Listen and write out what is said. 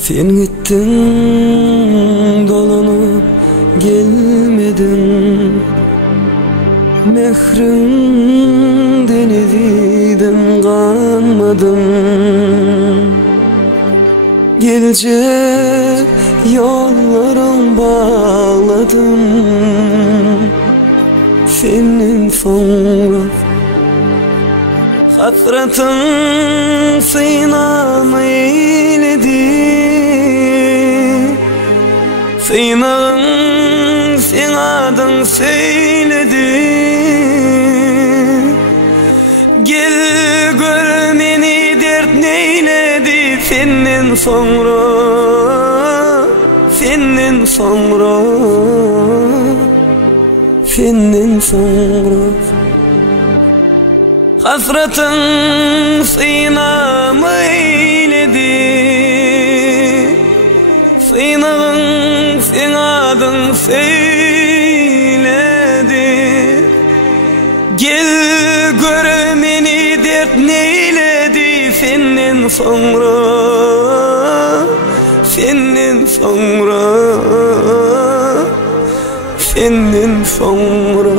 Sen gittin, dolanıp gelmedin. Mehrin deniziden kanmadım. Gelecek yollarım bağladım. Senin sonra hasretin sıynamaydı. Sıynağın sen adın söyledi. Gel gör meni dert neyledi. Senden sonra, senden sonra, senden sonra hasretin sıynamaydı. Sıynağın sen adın söyledi. Gel gör meni dert neyledi. Senden sonra, senden sonra, senden sonra